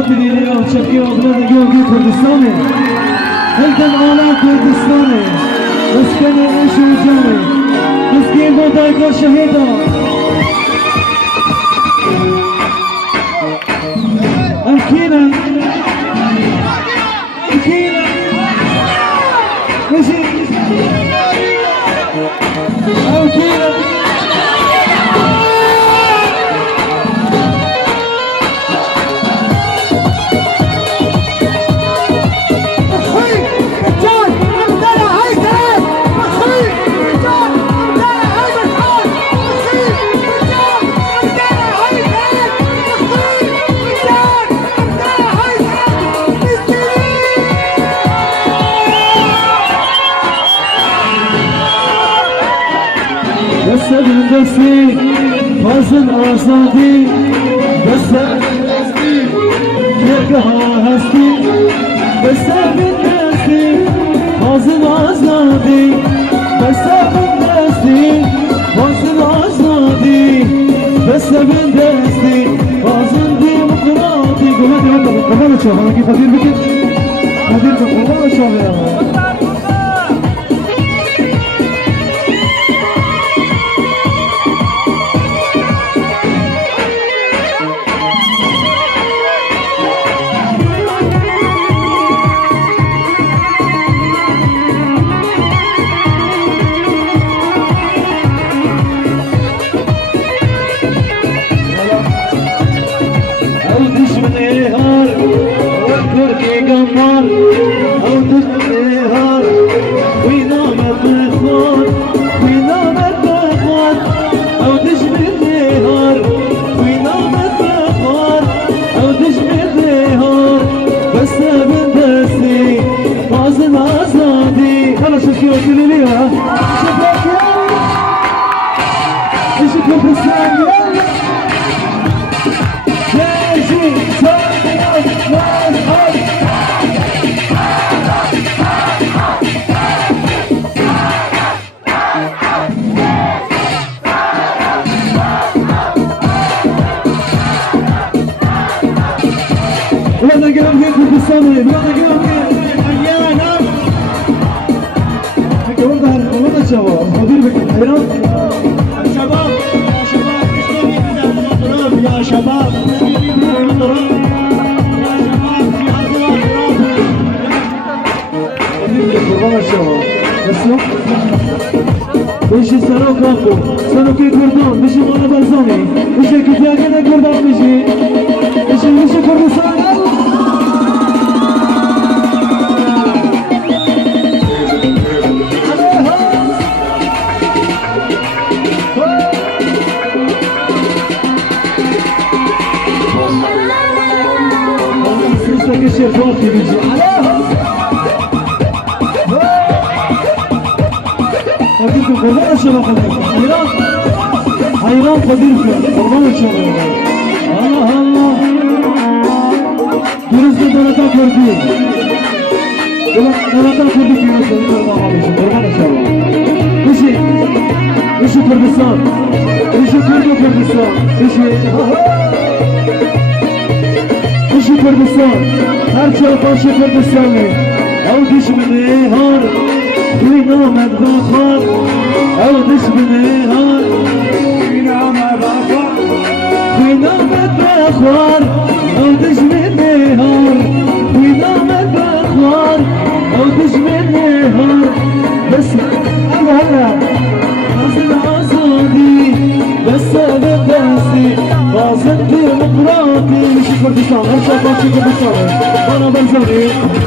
دیدی آچکی آبرد گیوگی کردستانه هلکن آلا کردستانه مسکن عشق و جانه مسکین با دایکا شهیدا امکینا امکینا مشي امکینا دستی فازن آزادی دستی که ها هستی دستی فازن آزادی دستی فازن آزادی دستی فازن دموکراتی گوهد یا قبول شو همه کی قدیر بکن قدیر بکن قبول شو بشی سرو کافو سرو کی کردان بشی مالا برزانی بشی کتیاگه نکردان بشی کردستان شرفاتي بيجي أديكم قربان الشباب حيران قديركم قربان الشباب الله درست دولتا كردي دولتا كردي في قربان الشباب إيشي كردستان إيشي كردستان إيشي كردستان هر چه باشه کردستانه او دشمنه هار توی نامد بخواد او دشمنه هار توی نامد بخواد او دشمنه هار توی نامد بخواد او دشمنه هار بس هلا نازل آزادی بس دستی بازن دموکراتی میشه کردستان هر چه باشه کردستانه بنا برزانی